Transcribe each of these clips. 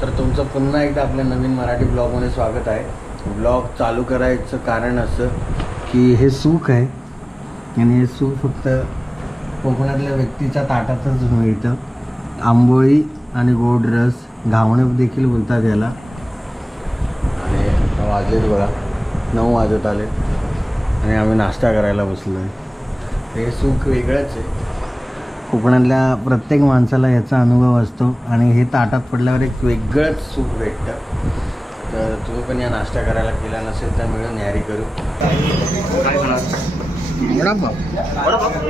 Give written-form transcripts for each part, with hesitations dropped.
तर तुमचं पुन्हा एकदा आपल्या नवीन मराठी ब्लॉगमध्ये स्वागत आहे। ब्लॉग चालू करायचं कारण असं की हे सुख आहे आणि हे सुख फक्त कोकणातल्या व्यक्तीच्या ताटातच मिळतं। आंबोळी आणि गोड रस, घावणे देखील बोलतात याला। आणि वाजलेत बघा 9 वाजत आले आणि आम्ही नाश्ता करायला बसलो आहे। हे सुख वेगळंच आहे, कोकणातल्या प्रत्येक माणसाला याचा अनुभव असतो आणि हे ताटात पडल्यावर एक वेगळंच सुख भेटतं। तर तुम्ही पण या नाश्ता करायला केला नसेल तर मिळून न्यारी करू। काय होणार? वडापाव।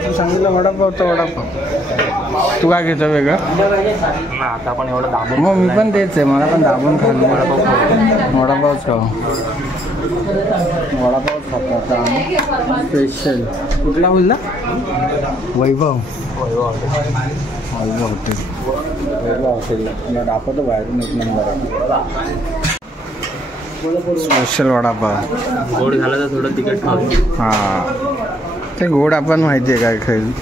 तू सांगितलं वडापाव तर वडापाव। तू काय घेतो वेगळं? आता आपण एवढं दाबून, मग मी पण तेच आहे, मला पण दाबून खाल्लं। वडापावच खाऊ, वडापावच खातो आता आम्ही। स्पेशल कुठला बोलला? वैभव हॉटेल दाखवतो बाहेरून, एक नंबर स्पेशल वडापाव। गोड झाला तर थोडं तिखट खाऊ। हां, ते गोड आपण माहिती आहे काय खाईल।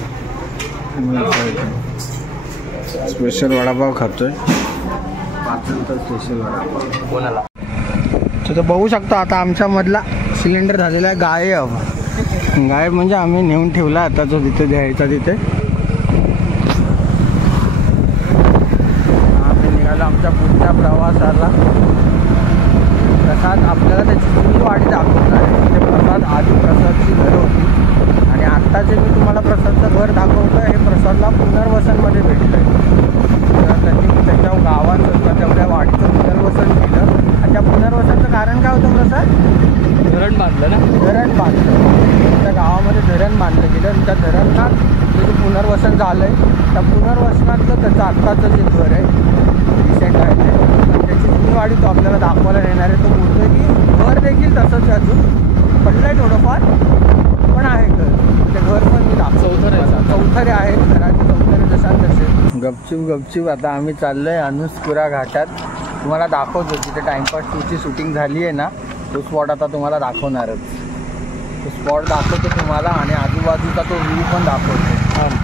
स्पेशल वडापाव खातोय, पाचनंतर स्पेशल वडापाव कोणाला तर बघू शकता। आता आमच्या मधला सिलेंडर झालेला आहे गायब। गायब म्हणजे आम्ही नेऊन ठेवला आता जो तिथे द्यायचा तिथे। आम्ही निघालो आमच्या पुढच्या प्रवासाला। प्रसाद आपल्याला त्याची जुनी वाडी दाखवणार आहे। ते प्रसाद आधी प्रसादची घरं होती आणि आत्ता जे मी तुम्हाला प्रसादचं घर दाखवतो हे प्रसादला पुनर्वसनमध्ये भेटलं आहे। तर त्यांनी त्याच्या गावाचं तेवढ्या वाडीचं पुनर्वसन केलं आणि त्या पुनर्वसनचं कारण काय होतं? प्रसाद धरण बांधलं ना, धरण बांधलं त्या गावामध्ये, धरण बांधलं गेलं आणि त्या धरणात जे पुनर्वसन झालं आहे त्या पुनर्वसनातलं त्याचं आत्ताचं जे घर आहे रिसेंट आहे ते, त्याची जुनी वाडी तो आपल्याला दाखवायला येणार आहे। तो बोलतो आहे की घर देखील तसंच अजून पडलं आहे थोडंफार, पण आहे घर। ते घर पण मी चौथरे आहेत, घराचे चौथरे जसा तसे। गपचूप आता आम्ही चाललो आहे अनुस्कुरा घाटात। तुम्हाला दाखवतो तिथे टाइमपास 2ची शूटिंग झाली आहे ना, तो स्पॉट आता तुम्हाला दाखवणारच। तो स्पॉट दाखवतो तुम्हाला आणि आजूबाजूचा तो व्ह्यू पण दाखवतो।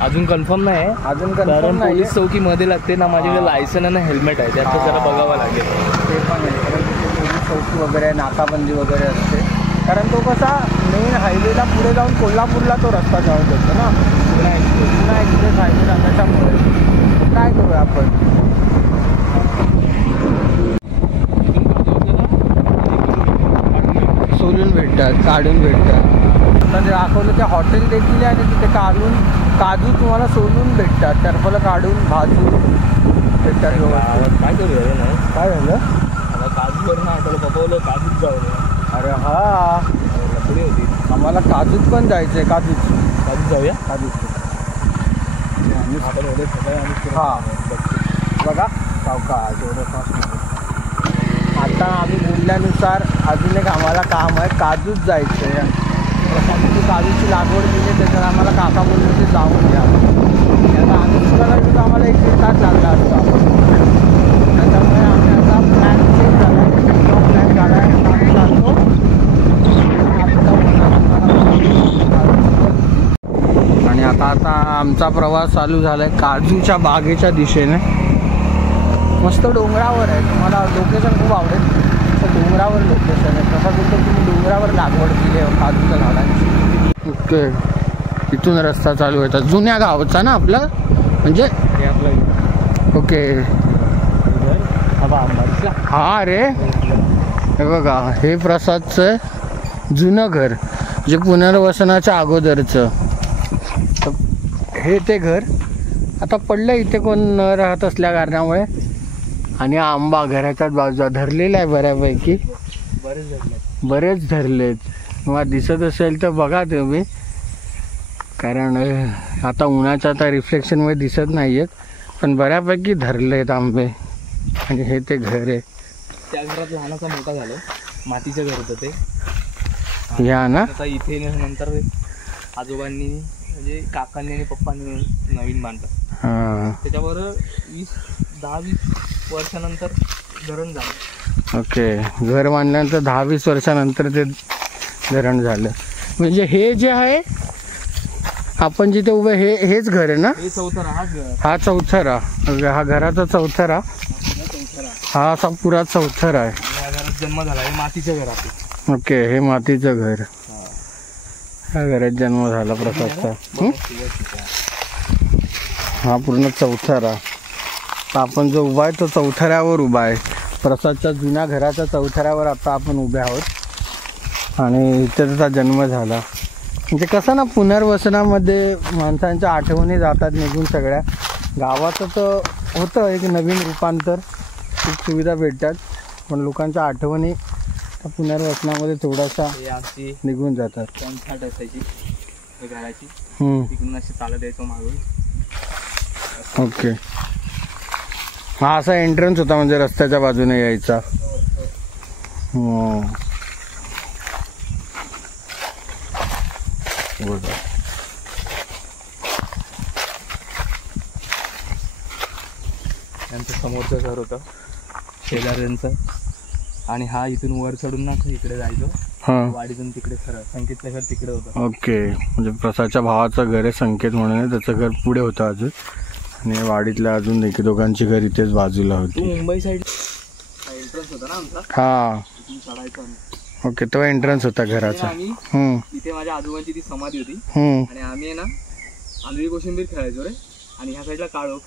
अजून कन्फर्म नाही आहे, अजून कन्फर्म नाही। पोलीस चौकीमध्ये लागते ना, माझ्याकडे लायसन आणि हेल्मेट आहे, त्याचं जरा बघावं लागेल। ते पण आहे, कारण तिथे पोलीस चौकी वगैरे, नाकाबंदी वगैरे असते। कारण तो कसा मेन हायवेला पुढे जाऊन कोल्हापूरला तो रस्ता जाऊन जातो ना, पुन्हा एक्सप्रेस हायवेला। त्याच्यामुळे काय करूया आपण, सोलून भेटतात, काढून भेटतात। आता जे दाखवलं ते हॉटेल देखील आहे आणि तिथे काजू तुम्हाला सोलून भेटतात, टरफलं काढून भाजून भेटतात। काय करूया रे? नाही काय झालं? मला काजूवर ना आठवलं, पपवलं काजूच जाऊया। अरे हा, पुढे होती आम्हाला काजूत पण जायचं आहे। काजूच जाऊया, काजूच हॉटेलमध्ये सगळं। हां बघा सावकाश एवढं फास्ट। आता आम्ही बोलल्यानुसार अजून एक आम्हाला काम आहे, काजूच जायचं आहे। प्रशांतची काजूची लागवड केली, त्याच्यात आम्हाला काका बोलले की जाऊन घ्या। आता आम्ही सुद्धा गेलो आम्हाला 1-1.5 तास लागला असतो। त्याच्यामुळे आम्ही आता प्लॅन चेंज झाला, प्लॅन काढायला आम्ही जातो। आणि आता आमचा प्रवास चालू झाला आहे काजूच्या बागेच्या दिशेने। मस्त डोंगरावर आहे, तुम्हाला लोकेशन खूप आवडेल। तर डोंगरावर लोकेशन आहे, तसा बोलतो तुम्ही डोंगरावर लागवड केली आहे काजूच्या झाडांची। ओके, इथून रस्ता चालू आहे जुन्या गावचा ना आपला, म्हणजे ओके। हा रे, हे बघा हे प्रसादचं जुनं घर जे पुनर्वसनाच्या अगोदरचं। हे ते घर आता पडलं, इथे कोण न राहत असल्या कारणामुळे। आणि आंबा घराच्याच बाजूला धरलेला आहे बऱ्यापैकी, बरेच धरलेत। तुम्हाला दिसत असेल तर बघा तुम्ही, कारण आता उन्हाच्या आता रिफ्लेक्शनमुळे दिसत नाही आहेत, पण बऱ्यापैकी धरलेत आंबे। आणि हे ते घर आहे, त्या घरात लहानाचा मोठा झालं, मातीचं घर होतं ते। या ना, आता इथे नंतर आजोबांनी म्हणजे काकांनी आणि पप्पांनी नवीन बांधलं। त्याच्यावर 10-20 वर्षानंतर धरण झालं। ओके, घर बांधल्यानंतर 10-20 वर्षानंतर ते धरण झालं। म्हणजे हे जे आहे आपण जिथे उभे, हेच घर आहे ना? हे चौथरा, हा चौथरा, हा घराचा चौथरा। चौथरा. हा असा पुरा चौथर आहे. आणि या घरात जन्म झाला. हे मातीचं घर आहे. ओके, हे मातीचं घर. ह्या घरात जन्म झाला प्रसादचा. हा पूर्ण चौथरा. तर आपण जो उभा आहे तो चौथऱ्यावर उभा आहे. प्रसादच्या जुन्या घराच्या चौथऱ्यावर आता आपण उभे आहोत. आणि इथे त्याचा जन्म झाला. म्हणजे कसं ना, पुनर्वसनामध्ये माणसांच्या आठवणी जातात निघून सगळ्या. गावाचं तर होतं एक नवीन रूपांतर, खूप सुविधा भेटतात, पण लोकांच्या आठवणी पुनर्वसनामध्ये थोडासा निघून जातात. छाट असायची घराची. हम्म. तिकडून अशी चालत यायचो मागून. ओके, हा असा एंट्रन्स होता म्हणजे रस्त्याच्या बाजूने यायचा. हो. त्यांचं समोरचं घर होतं शेजाऱ्यांचं. आणि हा इथून वर चढून ना इकडे जायचो. हा. वाडीतून तिकडे खरं संकेतचं घर तिकडे होतं. ओके, म्हणजे प्रसादच्या भावाचं घर आहे संकेत म्हणून आहे. त्याचं घर पुढे होतं अजून. आणि वाडीतल्या अजून एक दोघांची घर इथेच बाजूला तू होती. मुंबई साईड एंट्रन्स होता ना आमचा. हा. तिथून चढायचो आम्ही. ओके, तो एंट्रन्स होता घराचा. आम्ही हम्म. इथे माझ्या आजोबांची ती समाधी होती. हम्म. आणि आम्ही आहे ना आंधळी कोशिंबीर खेळायचो रे. आणि ह्या साईडला काळोख.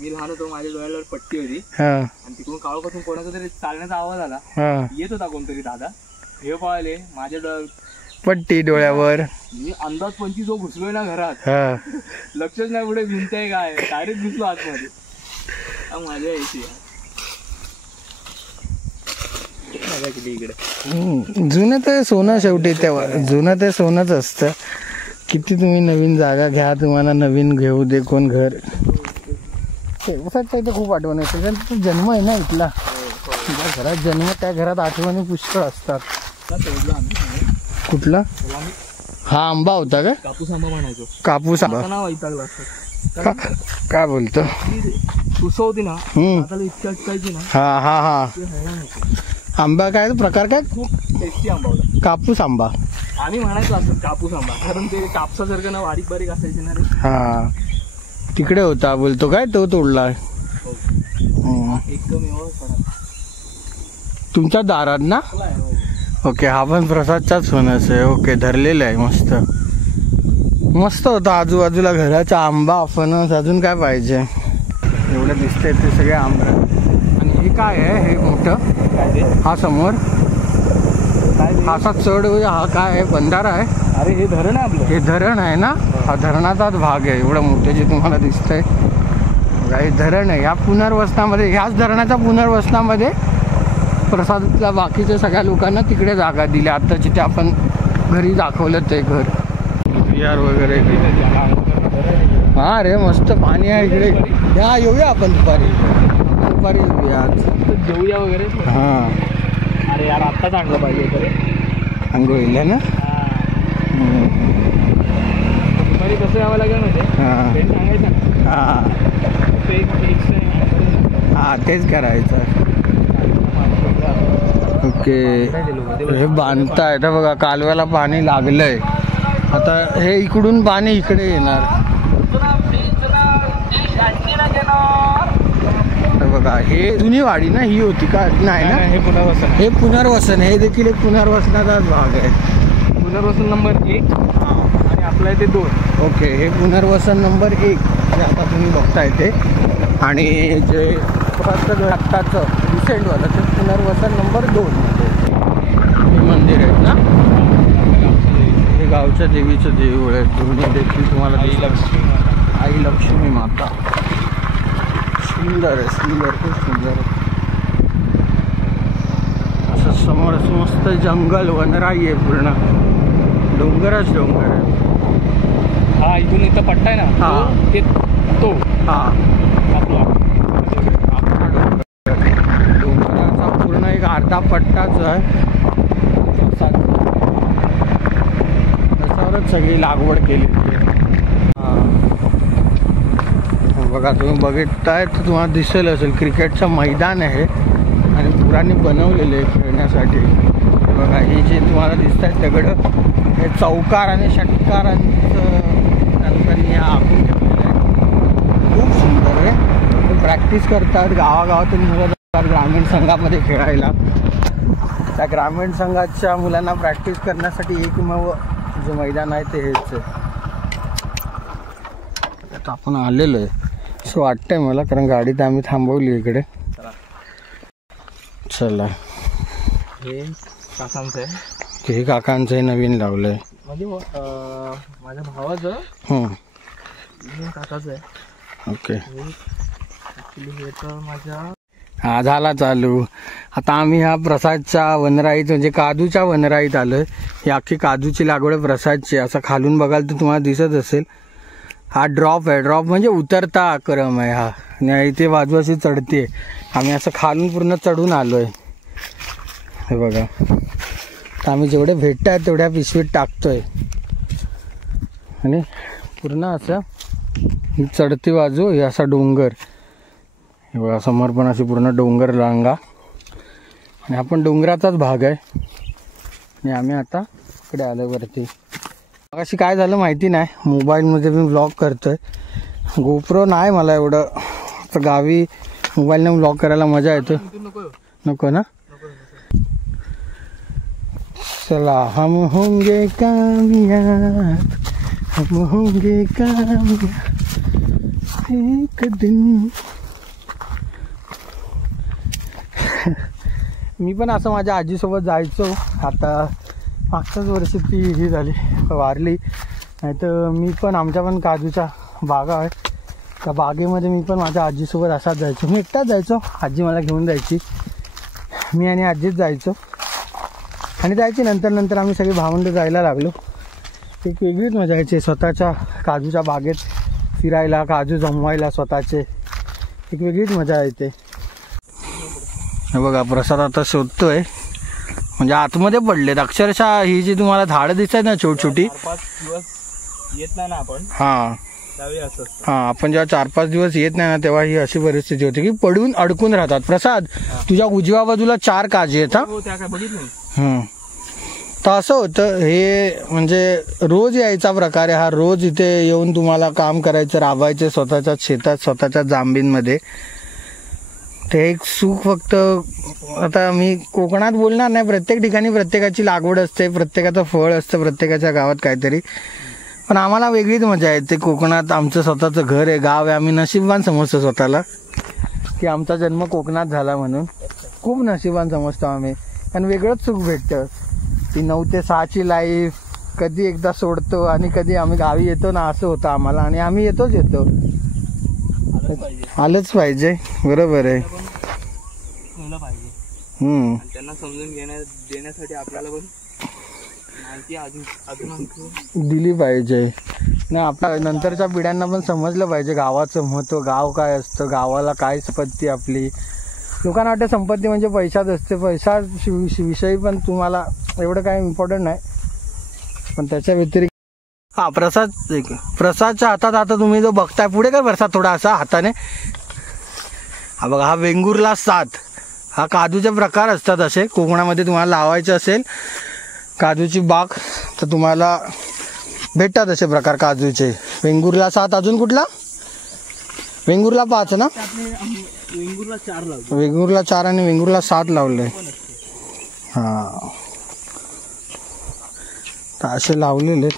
मी लहान होतो, माझ्या डोळ्यावर पट्टी होती. हा. आणि तिकडून काळोखातून कोणाचा तरी चालण्याचा आवाज आला. हा. येत होता कोणतरी दादा. हे पळाले माझ्या पट्टी डोळ्यावर. मी अंदाज 25 जो घुसलोय ना घरात. हा. लक्षच नाही पुढे भिंत आहे काय. डायरेक्ट घुसलो आतमध्ये. मजा यायची इकडे. जुनं ते सोनं शेवटी. तेव्हा जुनं ते सोनंच असतं. किती तुम्ही नवीन जागा घ्या, तुम्हाला नवीन घेऊ दे कोण घर. तेव्हाच इथे खूप आठवण येते, कारण तिचा जन्म आहे ना इथला. ज्या घरात जन्म त्या घरात आठवणी पुष्कळ असतात. कुठला? हा आंबा होता का? कापूस आंबा म्हणायचो. कापूस आंबा. काय बोलतो? तुसं होती ना. आता इतक्या अटकायची ना. हा हा हा. आंबा काय प्रकार काय? खूप टेस्टी आंबा होता. कापूस आंबा आम्ही म्हणायचो असं कापूस आंबा, कारण ते कापसासारखं ना बारीक बारीक असायचे ना रे. हा, तिकडे होता बोलतो काय तो तोडला. एकदम तुमच्या दारात ना. ओके, हा पण प्रसादचाच फणस आहे. ओके, धरलेला आहे. मस्त मस्त होता. आजूबाजूला घराचा आंबा फणस, अजून काय पाहिजे. एवढं दिसतंय ते सगळे आंबा. आणि हे काय आहे हे मोठं? हा समोर असा चढ. हा काय आहे? बंधारा आहे. अरे हे धरण आहे आपलं. हे धरण आहे ना. हा धरणाचाच भाग आहे. एवढं मोठं जे तुम्हाला दिसतंय हे धरण आहे. या पुनर्वसनामध्ये, ह्याच धरणाच्या पुनर्वसनामध्ये प्रसादच्या बाकीच्या सगळ्या लोकांना तिकडे जागा दिल्या. आता जिथे आपण घरी दाखवलं ते घर, विहार वगैरे. हा रे, मस्त पाणी आहे इकडे. हा, येऊया आपण दुपारी. दुपारी येऊया आज. जेऊया वगैरे. हा. अरे यार, आत्ताच आणलं पाहिजे आंघोळीला ना. दुपारी कसं यावं लागेल ना ते. सांगायचं ना. हा, तेच करायचं. ओके, हे बांधताय तर बघा, कालव्याला पाणी लागलंय. आता हे इकडून पाणी इकडे येणार. बघा, हे जुनी वाडी ना ही होती का? नाही ना, हे पुनर्वसन. हे पुनर्वसन. हे देखील एक पुनर्वसनाचाच भाग आहे. पुनर्वसन नंबर 1 आणि आपला आहे ते 2. ओके, हे पुनर्वसन नंबर 1 जे आता तुम्ही बघताय ते. आणि जे आत्ताचं रिसेंटवालं ते पुनर्वसन नंबर 2 हे मंदिर आहे ना. हे गावच्या देवीचं देऊळ आहे. दोन्ही देखील तुम्हाला आई लक्ष्मी माता. सुंदर आहे, सुंदर, खूप सुंदर आहे. असं समोर मस्त जंगल, वनराई आहे पूर्ण. डोंगरच डोंगर आहे. हा, इथून इथं पट्टा आहे ना. हा, ते तो. हा आपला डोंगराचा पूर्ण एक अर्धा पट्टाच आहे. त्याच्यावरच सगळी लागवड केली. बघा, तुम्ही बघताय तर तुम्हाला दिसेल असेल क्रिकेटचं मैदान आहे आणि पुराणी बनवलेले आहे खेळण्यासाठी. बघा, हे जे तुम्हाला दिसत आहेत दगडं, हे चौकार आणि षटकारांचं त्यांनी आखून ठेवलेलं आहे. खूप सुंदर आहे. प्रॅक्टिस करतात गावागावातून मुलं. ग्रामीण संघामध्ये खेळायला. त्या ग्रामीण संघाच्या मुलांना प्रॅक्टिस करण्यासाठी एकमेव जे मैदान आहे ते हेच आहे. आता आपण आलेलो आहे असं वाटतंय मला, कारण गाडी तर आम्ही थांबवली इकडे. चला, हे काकांचं आहे. हे काकांचं नवीन लावलंय. म्हणजे माझ्या भावाचं काकाचं आहे. ओके. ॲक्च्युली हे तर माझ्या हा झाला चालू. आता आम्ही ह्या प्रसादच्या वनराईत म्हणजे काजूच्या वनराईत आलोय. ही अख्खी काजूची लागवड प्रसादची. असं खालून बघाल तर तुम्हाला दिसत असेल, हा ड्रॉप आहे. ड्रॉप म्हणजे उतरता क्रम आहे हा, आणि इथे बाजू अशी चढते. आम्ही असं खालून पूर्ण चढून आलोय. हे बघा, तर आम्ही जेवढे भेटत आहेत तेवढ्या पिशवीत टाकतोय. आणि पूर्ण असं ही चढती बाजू, हे असा डोंगर. हे बघा, समोर पण अशी पूर्ण डोंगर रांगा, आणि हा पण डोंगराचाच भाग आहे. आणि आम्ही आता इकडे आलो वरती. अशी काय झालं माहिती नाही, मोबाईलमध्ये मी व्लॉग करतोय. गोप्रो नाही मला एवढं, तर गावी मोबाईलने व्लॉग करायला मजा येते. नको ना. चला, हम होंगे कामयाब, हम होंगे कामयाब एक दिन. मी पण असं माझ्या आजीसोबत जायचो. आता मागच्याच वर्षी ती ही झाली, वारली. नाही तर मी पण, आमच्या पण काजूच्या बागा आहे, त्या बागेमध्ये मी पण माझ्या आजीसोबत असाच जायचो. मी एकटाच जायचो, आजी मला घेऊन जायची. मी आणि आजीच जायचो. आणि जायची नंतर आम्ही सगळे भावंड जायला लागलो. एक वेगळीच मजा यायची स्वतःच्या काजूच्या बागेत फिरायला, काजू जमवायला स्वतःचे. एक वेगळीच मजा येते. हे बघा, प्रसाद आता शोधतोय. म्हणजे आतमध्ये पडलेत अक्षरशः. ही जी तुम्हाला झाडं दिसत ना छोटी छोटी, 4-5 दिवस येत नाही ना आपण, आपण जेव्हा 4-5 दिवस येत नाही ना, तेव्हा ही अशी परिस्थिती होती की पडून अडकून राहतात. प्रसाद, तुझ्या उजव्या बाजूला 4 काजी आहेत. तर असं होतं हे. म्हणजे रोज यायचा प्रकार आहे हा. रोज इथे येऊन तुम्हाला काम करायचं, राबायचं स्वतःच्या शेतात, स्वतःच्या जांबींमध्ये. ते एक सुख फक्त. आता मी कोकणात बोलणार नाही, प्रत्येक ठिकाणी प्रत्येकाची लागवड असते, प्रत्येकाचं फळ असतं, प्रत्येकाच्या गावात काहीतरी. पण आम्हाला वेगळीच मजा येते कोकणात. आमचं स्वतःचं घर आहे, गाव आहे. आम्ही नशीबवान समजतो स्वतःला की आमचा जन्म कोकणात झाला म्हणून. खूप नशीबवान समजतो आम्ही, कारण वेगळंच सुख भेटतं. ती 9 ते 6ची लाईफ कधी एकदा सोडतो आणि कधी आम्ही गावी येतो ना, असं होतं आम्हाला. आणि आम्ही येतो. आलंच पाहिजे. बरोबर आहे. त्यांना समजून देण्यासाठी आपल्याला पण माहिती अजून दिली पाहिजे ना. आपल्या नंतरच्या पिढ्यांना पण समजलं पाहिजे गावाचं महत्त्व, गाव काय असतं, गावाला काय संपत्ती आपली. लोकांना वाटतं संपत्ती म्हणजे पैशाच असते. पैसा विषयी पण तुम्हाला एवढं काय इम्पॉर्टंट नाही, पण त्याच्या व्यतिरिक्त. हा प्रसादच्या हातात आता तुम्ही जो बघताय, पुढे काय प्रसाद थोडा असा हाताने. हा बघा, हा वेंगुर्ला 7. हा काजूचे प्रकार असतात असे. कोकणामध्ये तुम्हाला लावायचे असेल काजूची बाग तर तुम्हाला भेटतात असे प्रकार काजूचे. वेंगुर्ला 7. अजून कुठला? वेंगुर्ला 5 ना. वेंगुर्ला 4 लावले. वेंगुर्ला 4 आणि वेंगुर्ला 7 लावले. हा, तर असे लावलेले.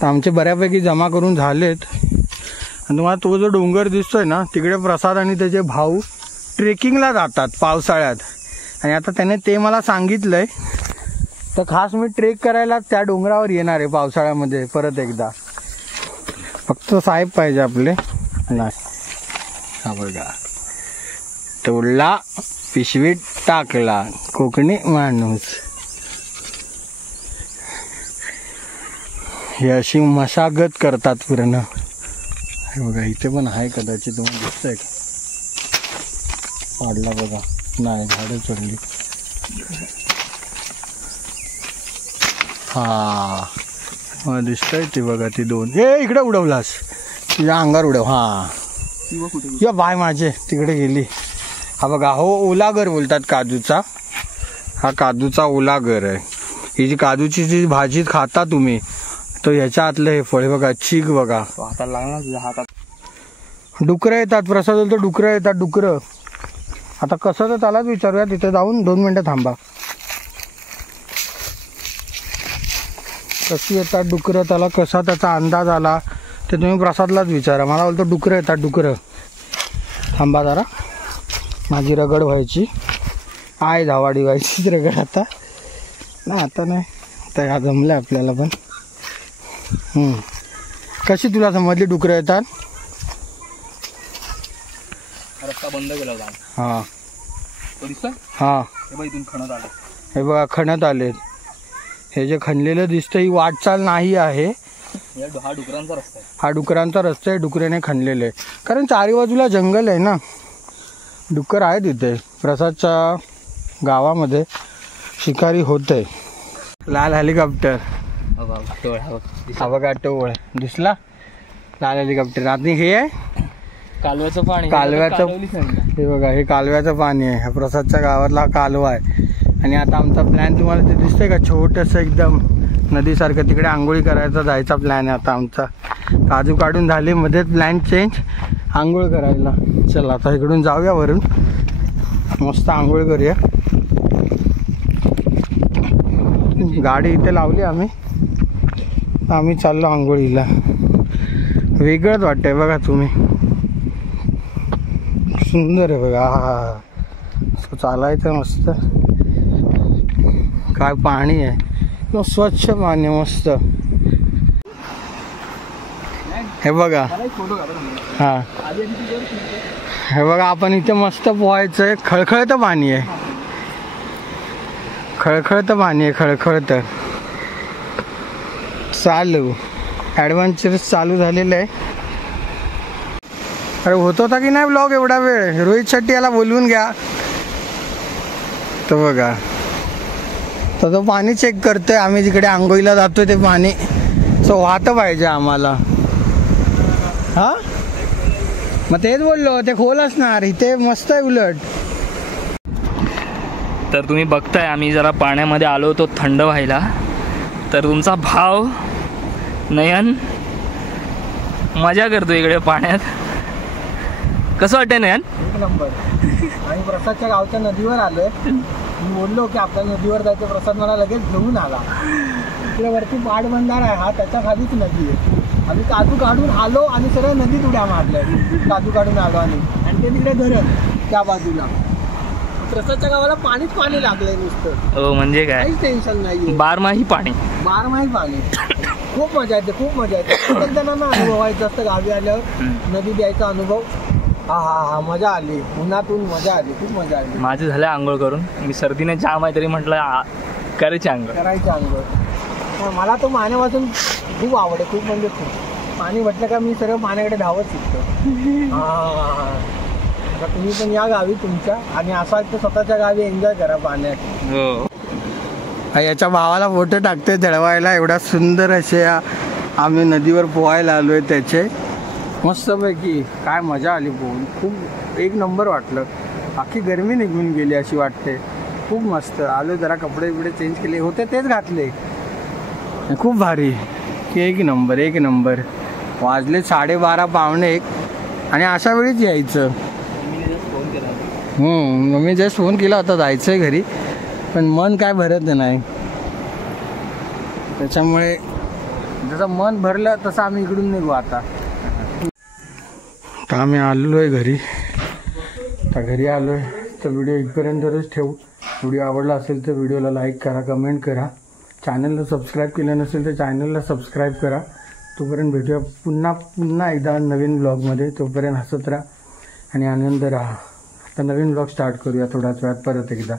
तर आमचे बऱ्यापैकी जमा करून झालेत. आणि तुम्हाला तो जो डोंगर दिसतोय ना, तिकडे प्रसाद आणि त्याचे भाऊ ट्रेकिंगला जातात पावसाळ्यात. आणि आता त्याने ते मला सांगितलंय, तर खास मी ट्रेक करायला त्या डोंगरावर येणार आहे पावसाळ्यामध्ये परत एकदा. फक्त साहेब पाहिजे आपले. नाही, हा बघा, तोडला पिशवीत टाकला, कोकणी माणूस. हे अशी मशागत करतात पूर्ण. हे बघा, इथे पण आहे कदाचित, तुम्हाला दिसतंय का? पाडला बघा. नाही, झाडं चढली. हा दिसतंय ते बघा, ती 2. हे इकडे उडवलास, तुझ्या अंगावर उडव. हा, या बाय माझे तिकडे गेली. हा बघा, हो ओलागर बोलतात काजूचा. हा काजूचा ओलागर आहे. ही जी काजूची जी भाजी खाता तुम्ही, तो ह्याच्या आतलं हे फळ बघा, चीक बघा. हाताला लागला तुझ्या हातात. डुकरं येतात. प्रसाद बोलतो डुकरं येतात. डुकरं आता कसं तर त्यालाच विचारूया, तिथे जाऊन 2 मिनटं थांबा. कशी येतात डुकरं, त्याला कसा त्याचा अंदाज आला ते तुम्ही प्रसादलाच विचारा. मला बोलतो डुकरं येतात डुकरं. थांबा जरा, माझी रगड व्हायची आहे, धावाडी व्हायचीच रगड. आता नाही, आता नाही, आता ह्या जमलं आपल्याला पण. कशी तुला समजली डुकरं येतात? रस्ता बंद केला होता. हां तो दिसतोय? हां, हे बघ इथून खणत आलं. हे बघा खणत आले. हे जे खणलेलं दिसतं ही वाटचाल नाही आहे, हा डुकरांचा रस्ता आहे. हा डुकरांचा रस्ता आहे, डुकऱ्याने खणलेले आहे. कारण चारी बाजूला जंगल आहे ना, डुक्कर आहे तिथे. प्रसादच्या गावामध्ये शिकारी होते. लाल हेलिकॉप्टर, हा बघा टोळ दिसला, लाल हेलिकॉप्टर. आणि हे आहे कालव्याचं पाणी. कालव्याचं, हे बघा हे कालव्याचं पाणी आहे. हा प्रसादच्या गावातला हा कालवा आहे. आणि आता आमचा प्लॅन तुम्हाला ते दिसतंय का, छोटंसं एकदम नदीसारखं, तिकडे आंघोळी करायचा जायचा प्लॅन आहे आता आमचा. काजू काढून झाले, मध्येच प्लॅन चेंज, आंघोळ करायला. चला आता इकडून जाऊया वरून, मस्त आंघोळ करूया. गाडी इथे लावली आम्ही, आम्ही चाललो आंघोळीला. वेगळंच वाटतंय बघा तुम्ही, सुंदर आहे बघा. हा चालायचं मस्त, काय पाणी आहे, स्वच्छ पाणी मस्त. हे बघा, हा हे बघा, आपण इथे मस्त पोहायचंय. खळखळतं पाणी आहे, खळखळतं पाणी आहे, खळखळतं. चालू ॲडव्हेंचर चालू झालेलं आहे. अरे होत होता की नाही ब्लॉग एवढा वेळ? रोहित शेट्टी याला बोलवून घ्या. तर बघा, तर तो पाणी चेक करतोय. आम्ही जिकडे आंघोळीला जातोय ते पाणी वाहतं पाहिजे आम्हाला. हा मग तेच बोललो, ते खोल असणार, इथे मस्त आहे उलट. तर तुम्ही बघताय आम्ही जरा पाण्यामध्ये आलो होतो थंड व्हायला. तर तुमचा भाव नयन मजा करतो इकडे पाण्यात. कसं वाटतंय नयन? एक नंबर. आणि प्रसादच्या गावच्या नदीवर आलोय. मी बोललो की आपल्या नदीवर जायचं, प्रसाद मला लगेच घेऊन आला. इकडे वरती पाटबंधारा आहे, हा त्याच्या खालीच नदी आहे. आम्ही काजू काढून आलो आणि सरळ नदीत उड्या मारल्या. काजू काढून आलो आणि ते तिकडे धरण त्या बाजूला. प्रसादच्या गावाला पाणीच पाणी लागलंय नुसतं. हो म्हणजे काय, काहीच टेन्शन नाही, बारमाही पाणी, बारमाही पाणी. खूप मजा येते, खूप मजा येते. प्रत्येक जणांना अनुभवायचं असतं गावी आल्यावर नदी द्यायचा अनुभव. हा हा हा, मजा आली, उन्हातून मजा आली, खूप मजा आली. माझं झालं आंघोळ करून. मी सर्दीने जाम आहे तरी म्हटलं करायची आंघोळ. मला तो पाण्यापासून खूप आवड आहे, खूप म्हणजे खूप. पाणी म्हटलं का मी सर्व पाण्याकडे धावत शिकतो. हा, आता तुम्ही पण या गावी तुमच्या, आणि असा तर स्वतःच्या गावी एन्जॉय करा पाण्यात. हो. याच्या भावाला फोटो टाकते जळवायला. एवढा सुंदर असे आम्ही नदीवर पोहायला आलोय त्याचे. मस्तपैकी काय मजा आली पोहून, खूप एक नंबर वाटलं. बाकी गरमी निघून गेली अशी वाटते. खूप मस्त आलो, जरा कपडे बिपडे चेंज केले होते तेच घातले. खूप भारी, एक नंबर एक नंबर. वाजले 12:30 पावणे 1 आणि अशा वेळीच यायचं. मी जस्ट फोन केला होता जायचं आहे घरी, पण मन काय भरत नाही. त्याच्यामुळे जसं मन भरलं तसं आम्ही इकडून निघू आता. तर आम्ही आलेलो आहे घरी. तर घरी आलो आहे तर व्हिडिओ इथपर्यंतच ठेवू. व्हिडिओ आवडला असेल तर व्हिडिओला लाईक करा, कमेंट करा. चॅनलला सबस्क्राईब केलं नसेल तर चॅनलला सबस्क्राईब करा. तोपर्यंत भेटूया पुन्हा एकदा नवीन ब्लॉगमध्ये. तोपर्यंत हसत राहा आणि आनंद राहा. आता नवीन ब्लॉग स्टार्ट करूया थोड्याच वेळात परत एकदा.